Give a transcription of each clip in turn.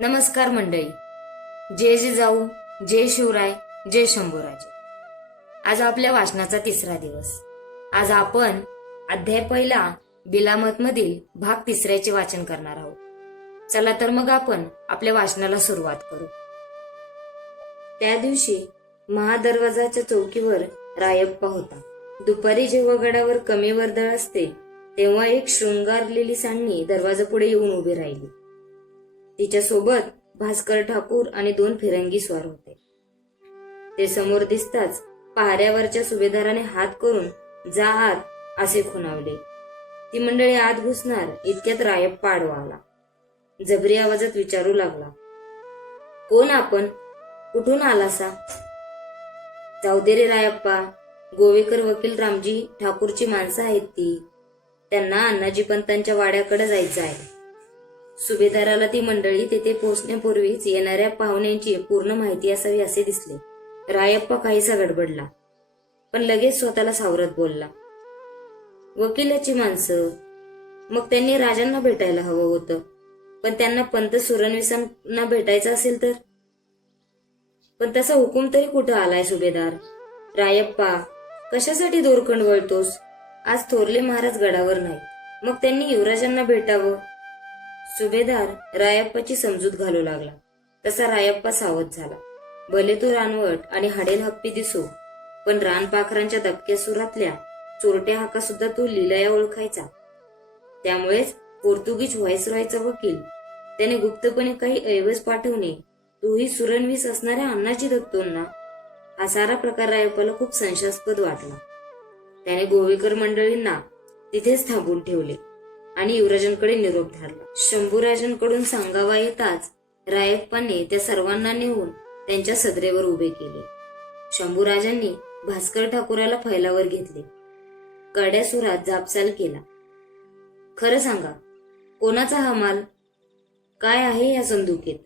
नमस्कार मंडळी. जय जिजाऊ, जय शिवराय, जय शंभूराजे. आज आपल्या वाचनाचा तिसरा दिवस. आज आपण अध्याय पहिला बिलामत मधील भाग तिसऱ्याचे वाचन करणार आहोत. चला तर मग आपण आपल्या वाचनाला सुरुवात करू. त्या दिवशी महादरवाजाच्या चौकीवर रायप्पा होता. दुपारी जेव्हा गडावर कमी वर्दळ असते तेव्हा एक शृंगारलेली सांडणी दरवाजापुढे येऊन उभी राहिली. तिच्या सोबत भास्कर ठाकूर आणि 2 फिरंगी स्वार होते. ते समोर दिसताच पहाऱ्यावरच्या सुभेदाराने हात करून जा आत असे खुणावले. ती मंडळी आत घुसणार इतक्यात रायप्पा आडवा आला. जबरी आवाजात विचारू लागला, कोण आपण? कुठून आलासा? जाऊ दे रे रायप्पा, गोवेकर वकील रामजी ठाकूरची माणसं आहेत ती. त्यांना अण्णाजी पंतांच्या वाड्याकडे जायचं आहे. सुभेदाराला ती मंडळी तेथे पोहोचण्यापूर्वीच येणाऱ्या पाहुण्यांची पूर्ण माहिती असावी असे दिसले. रायप्पा काहीसा गडबडला, पण लगेच स्वतःला सावरत बोलला, वकिलाची माणसं? मग त्यांनी राजांना भेटायला हवं होतं, पण त्यांना पंत सुरणविसांना भेटायचं असेल तर? पण तसा हुकूम तरी कुठं आलाय सुभेदार? रायप्पा, कशासाठी दोरखंड वळतोस? आज थोरले महाराज गडावर नाही, मग त्यांनी युवराजांना भेटावं. सुभेदार रायप्पाची समजूत घालू लागला. तसा रायप्पा सावध झाला. भले तो रानवट आणि हाडेल हप्पी दिसो, पण रानपाखरांच्या दबक्या सुरातल्या चोरट्या हाका सुद्धा तो लिलया ओळखायचा. त्यामुळेच पोर्तुगीज व्हाईसरॉयचा वकील त्याने गुप्तपणे काही ऐवज पाठवणे, तोही सुरणवीस असणाऱ्या अण्णाजी दत्तोंना, हा सारा प्रकार रायप्पाला खूप संशयास्पद वाटला. त्याने गोवेकर मंडळींना तिथेच थांबून ठेवले आणि युवराजांकडे निरोप धाडला. शंभूराजांकडून सांगावा येताच रायप्पाने त्या सर्वांना नेऊन त्यांच्या सदरेवर उभे केले. शंभूराजांनी भास्कर ठाकूराला फैलावर घेतले. कड्या सुरात जापसाल केला, खरं सांगा, कोणाचा हा माल? काय आहे या संदुकीत?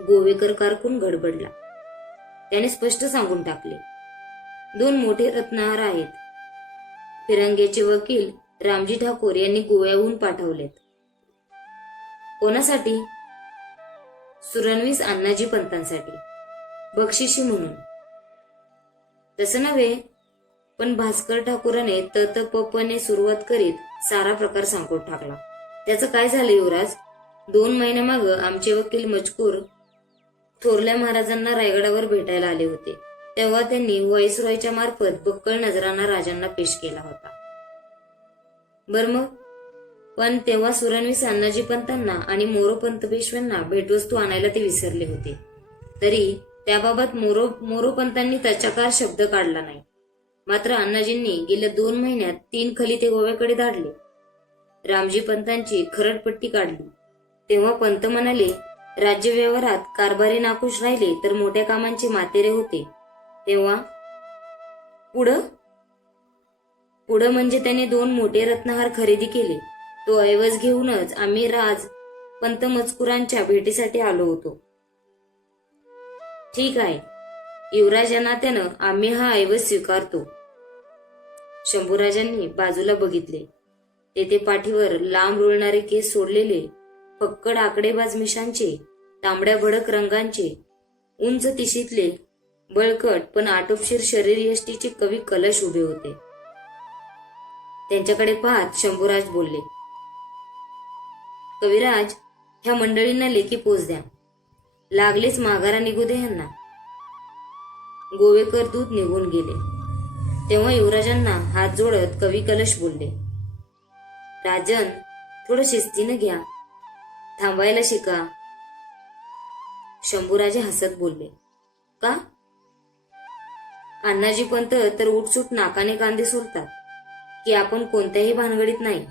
गोवेकर कारकून गडबडला. त्याने स्पष्ट सांगून टाकले, 2 मोठे रत्नहार आहेत. फिरंगेचे वकील रामजी ठाकूर यांनी गोव्याहून पाठवलेत. कोणासाठी? सुरणवीस अण्णाजी पंतांसाठी, बक्षिशी म्हणून. तसं नव्हे, पण भास्कर ठाकूराने ततपपने सुरुवात करीत सारा प्रकार सांगून टाकला. त्याचं काय झालं युवराज? 2 महिन्यामाग आमचे वकील मजकूर थोरल्या महाराजांना रायगडावर भेटायला आले होते. तेव्हा त्यांनी व्हाईसरॉयच्या मार्फत बक्कळ नजराना राजांना पेश केला होता. बर मग? पण तेव्हा सुरणवीस अण्णाजी पंतांना आणि मोरोपंत पेशव्यांना भेटवस्तू आणायला ते विसरले होते. तरी त्याबाबत मोरोपंतांनी तचाकार शब्द काढला नाही. मात्र अण्णाजींनी गेल्या 2 महिन्यात 3 खलिते गोव्याकडे धाडले. रामजी पंतांची खरडपट्टी काढली. तेव्हा पंत म्हणाले, राज्य व्यवहारात कारभारी नाखुश राहिले तर मोठ्या कामांचे मातेरे होते. तेव्हा पुढं म्हणजे त्याने 2 मोठे रत्नहार खरेदी केले. तो ऐवज घेऊनच आम्ही राज पंत मजकुरांच्या भेटीसाठी आलो होतो. ठीक आहे, युवराज या नात्यानं आम्ही हा ऐवज स्वीकारतो. शंभूराजांनी बाजूला बघितले. तेथे पाठीवर लांब रुळणारे केस सोडलेले, फक्कड आकडेबाज मिशांचे, तांबड्या भडक रंगांचे, उंच तिशीतले, बळकट पण आटोपशीर शरीर यष्टीचे कवी कलश उभे होते. त्यांच्याकडे पाहत शंभूराज बोलले, कविराज, ह्या मंडळींना लेखी पोच द्या. लागलेच माघारा निघू दे ह्यांना. गोवेकर दूत निघून गेले. तेव्हा युवराजांना हात जोडत कवी कलश बोलले, राजन, थोडं शिस्तीनं घ्या, थांबायला शिका. शंभूराजे हसत बोलले, का? अण्णाजी पंत तर उठसूट नाकाने कांदे सोलतात की आपण कोणत्याही भानगडीत नाही.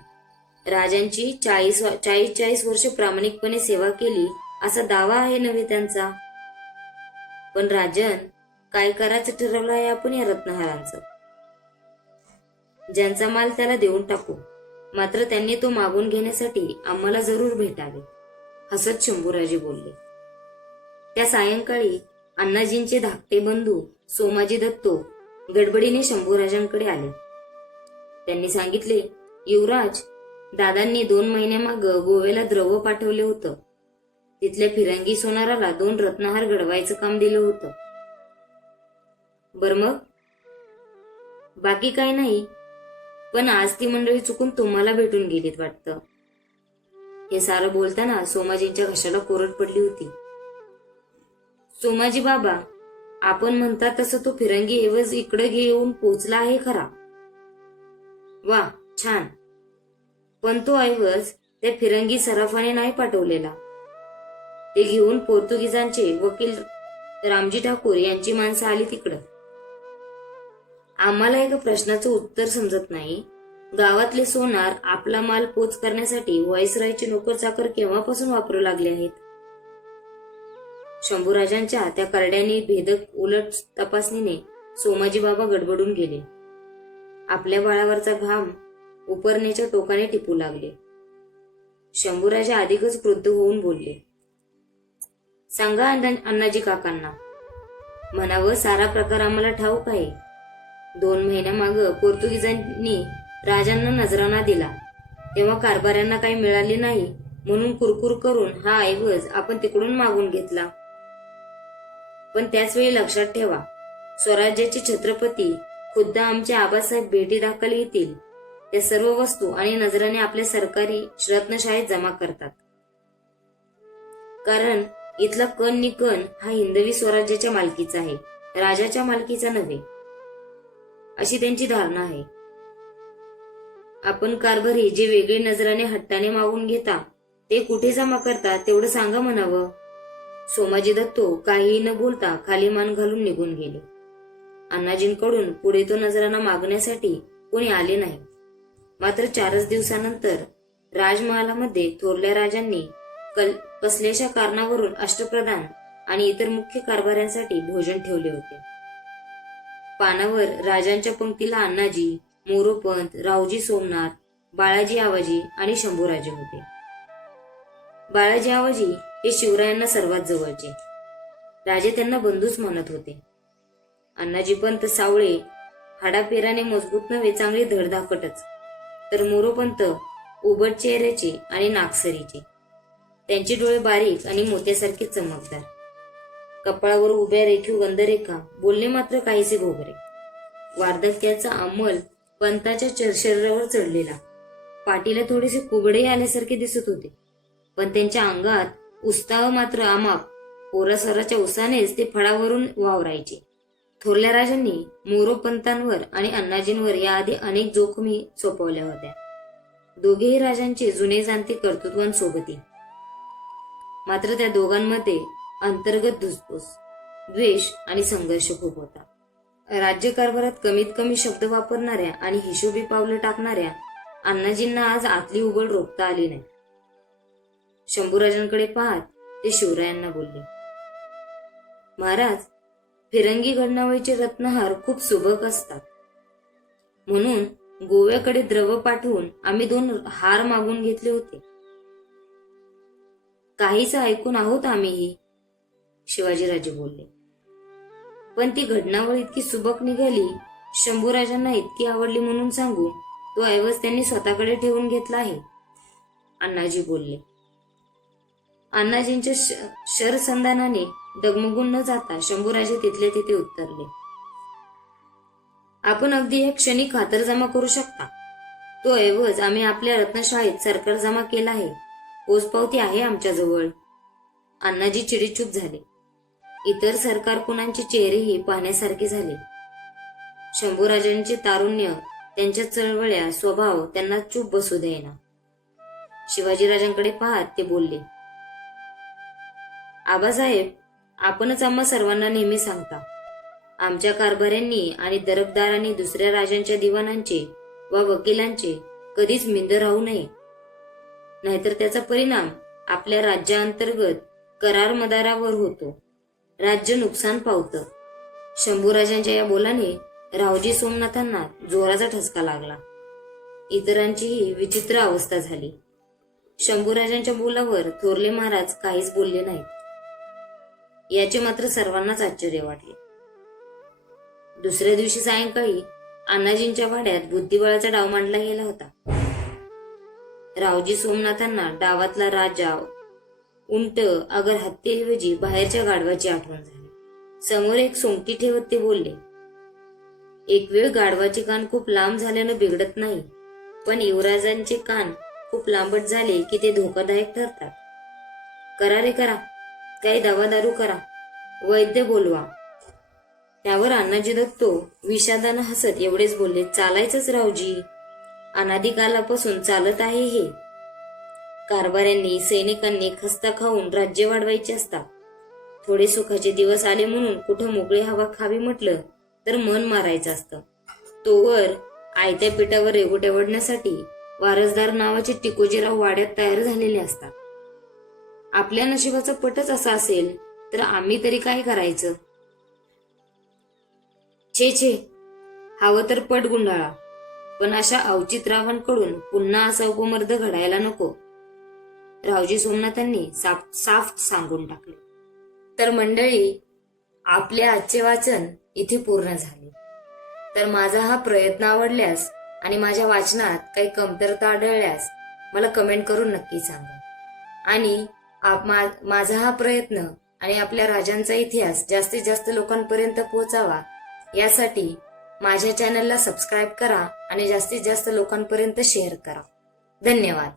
राजांची 40 वर्ष प्रामाणिकपणे सेवा केली असा दावा आहे नव्हे त्यांचा. पण राजन, काय करायचं ठरवलं आहे आपण या रत्नहारांचं? ज्यांचा माल त्याला देऊन टाकू, मात्र त्यांनी तो मागून घेण्यासाठी आम्हाला जरूर भेटावे, हसत शंभूराजे बोलले. त्या सायंकाळी अण्णाजींचे धाकटे बंधू सोमाजी दत्तो गडबडीने शंभूराजांकडे आले. त्यांनी सांगितले, युवराज, दादांनी 2 महिन्यामाग गोव्याला द्रव्य पाठवले होतं. तिथल्या फिरंगी सोनाराला 2 रत्नहार घडवायचं काम दिलं होतं. बर मग बाकी काय नाही, पण आज ती मंडळी चुकून तुम्हाला भेटून गेलीत वाटतं. हे सारं बोलताना सोमाजींच्या घशाला कोरड पडली होती. सोमाजी बाबा, आपण म्हणता तसं तो फिरंगी ऐवज इकडे येऊन पोचला आहे खरा. वा, छान. पण तो ऐवज त्या फिरंगी सराफाने नाही पाठवलेला. ते घेऊन पोर्तुगीजांचे वकील रामजी ठाकूर यांची माणसं आली तिकडं. आम्हाला एका प्रश्नाचं उत्तर समजत नाही. गावातले सोनार आपला माल पोच करण्यासाठी व्हाईसरायचे नोकर चाकर केव्हापासून वापरू लागले आहेत? शंभूराजांच्या त्या करड्यानी भेदक उलट तपासणीने सोमाजी बाबा गडबडून गेले. आपल्या बाळावरचा घाम उपरण्याच्या टोकाने टिपू लागले. शंभूराजा अधिकच क्रुद्ध होऊन बोलले, सांगा अण्णाजी काकांना. म्हणावं, सारा प्रकार आम्हाला ठाऊक आहे. 2 महिन्यामाग पोर्तुगीजांनी राजांना नजराणा दिला, तेव्हा कारभाऱ्यांना काही मिळाले नाही म्हणून कुरकुर करून हा ऐवज आपण तिकडून मागून घेतला. पण त्याच वेळी लक्षात ठेवा, स्वराज्याचे छत्रपती खुद्द आमचे आबासाहेब भेटी दाखल येतील, त्या सर्व वस्तू आणि नजराने आपल्या सरकारी रत्नशाळेत जमा करतात. कारण इथला कण निकण हा हिंदवी स्वराज्याच्या मालकीचा आहे, राजाच्या मालकीचा नव्हे, अशी त्यांची धारणा आहे. आपण कारभारी जे वेगळे नजराने हट्टाने मागून घेता ते कुठे जमा करता तेवढं सांगा म्हणावं. सोमाजी दत्तो काहीही न बोलता खाली मान घालून निघून गेले. अण्णाजींकडून पुढे तो नजराणा मागण्यासाठी कोणी आले नाही. मात्र 4च दिवसानंतर राजमहालामध्ये थोरल्या राजांनी कसल्याशा कारणावरून अष्टप्रधान आणि इतर मुख्य कारभाऱ्यांसाठी भोजन ठेवले होते. पानावर राजांच्या पंक्तीला अण्णाजी, मोरोपंत, रावजी सोमनाथ, बाळाजी आवाजी आणि शंभूराजे होते. बाळाजी आवाजी हे शिवरायांना सर्वात जवळचे. राजे त्यांना बंधूच मानत होते. अण्णाजी पंत सावळे, हाडापेराने मजबूत नव्हे, चांगले धडधाकटच. तर मोरोपंत उबट चेहऱ्याचे आणि नागसरीचे. त्यांचे डोळे बारीक आणि मोत्यासारखे चमकदार. कपाळावर उभ्या रेखीव गंधरेखा, बोलणे मात्र काहीसे घोगरे. वार्धक्याचा अंमल पंताच्या शरीरावर चढलेला. पाठीला थोडेसे कुबडे आल्यासारखे दिसत होते, पण त्यांच्या अंगात उत्साह मात्र अमाप. पोरासोराच्या उसानेच ते फळावरून वावरायचे. थोरल्या राजांनी मोरोपंतांवर आणि अण्णाजींवर याआधी अनेक जोखमी सोपवल्या होत्या. दोघेही राजांचे जुने जाणते कर्तृत्वान सोबती. मात्र त्या दोघांमध्ये अंतर्गत धुसफूस, द्वेष आणि संघर्ष खूप होता. राज्यकारभारात कमीत कमी शब्द वापरणाऱ्या आणि हिशोबी पावलं टाकणाऱ्या अण्णाजींना आज आतली उघड रोखता आली नाही. शंभूराजांकडे पाहत ते शिवरायांना बोलले, महाराज, फिरंगी घडणावळीचे रत्नहार खूप सुबक असतात, म्हणून गोव्याकडे द्रव पाठवून आम्ही 2 हार मागून घेतले होते. काहीच ऐकून आहोत आम्हीही, शिवाजीराजे बोलले. पण ती घडणावळ इतकी सुबक निघाली, शंभूराजांना इतकी आवडली म्हणून सांगू, तो ऐवज त्यांनी स्वतःकडे ठेवून घेतला आहे, अण्णाजी बोलले. अण्णाजींच्या शरसंधानाने डगमगून न जाता शंभूराजे तिथले तिथे उत्तरले, आपण अगदी एक क्षणी खातरजमा करू शकता. तो ऐवज आम्ही आपल्या रत्नशाळेत सरकार जमा केला आहे. पोचपावती आहे आमच्याजवळ. अण्णाजी चिडीचूप झाले. इतर सरकारकुणांचे चेहरेही पाहण्यासारखे झाले. शंभूराजांचे तारुण्य, त्यांच्या चळवळ्या, स्वभाव त्यांना चूप बसू देईना. शिवाजीराजांकडे पाहत ते बोलले, आबासाहेब, आपणच आम्हा सर्वांना नेहमी सांगता, आमच्या कारभाऱ्यांनी आणि दरकदारांनी दुसऱ्या राजांच्या दिवाणांचे वा वकिलांचे कधीच मिंद राहू नये, नाहीतर त्याचा परिणाम आपल्या राज्याअंतर्गत करार मदारावर होतो. राज्य नुकसान पावतं. शंभूराजांच्या या बोलाने रावजी सोमनाथांना जोराचा ठसका लागला. इतरांचीही विचित्र अवस्था झाली. शंभूराजांच्या बोलावर थोरले महाराज काहीच बोलले नाहीत. याचे मात्र सर्वांनाच आश्चर्य वाटले. दुसऱ्या दिवशी सायंकाळी अण्णाजींच्या वाड्यात बुद्धिबळाचा डाव मांडला गेला होता. रावजी सोमनाथांना डावातला राजा उंट अगर हत्तीऐवजी बाहेरच्या गाढवाची आठवण झाली. समोर एक सोंगटी ठेवत ते बोलले, एक वेळ गाढवाचे कान खूप लांब झाल्यानं बिघडत नाही, पण युवराजांचे कान खूप लांबट झाले की ते धोकादायक ठरतात. करा रे करा, काही दवा दारू करा, वैद्य बोलवा. त्यावर अण्णाजी दत्तो विषादानं हसत एवढेच बोलले, चालायचंच रावजी, अनादिकालापासून चालत आहे हे. कारभाऱ्यांनी सैनिकांनी खस्ता खाऊन राज्य वाढवायचे असतात. थोडे सुखाचे दिवस आले म्हणून कुठं मोकळी हवा खावी म्हटलं तर मन मारायचं असतं. तोवर आयत्या पिठावर रेघोटे ओढण्यासाठी वारसदार नावाचे टिकोजीराव वाड्यात तयार झालेले असतात. आपल्या नशिबाचा पटच असा असेल तर आम्ही तरी काय करायचं? छे छे, हवं तर पट गुंडाळा, पण अशा अवचितरावांकडून पुन्हा असा उपमर्द घडायला नको. रावजी सोमनाथांनी साफ सांगून टाकले. तर मंडळी, आपले आजचे वाचन इथे पूर्ण झाले. तर माझा हा प्रयत्न आवडल्यास आणि माझ्या वाचनात काही कमतरता आढळल्यास मला कमेंट करून नक्की सांगा. आणि माझा हा प्रयत्न आणि आपल्या राजांचा इतिहास जास्तीत जास्त लोकांपर्यंत पोहोचावा यासाठी माझ्या चॅनलला सबस्क्राईब करा आणि जास्तीत जास्त लोकांपर्यंत शेअर करा. धन्यवाद.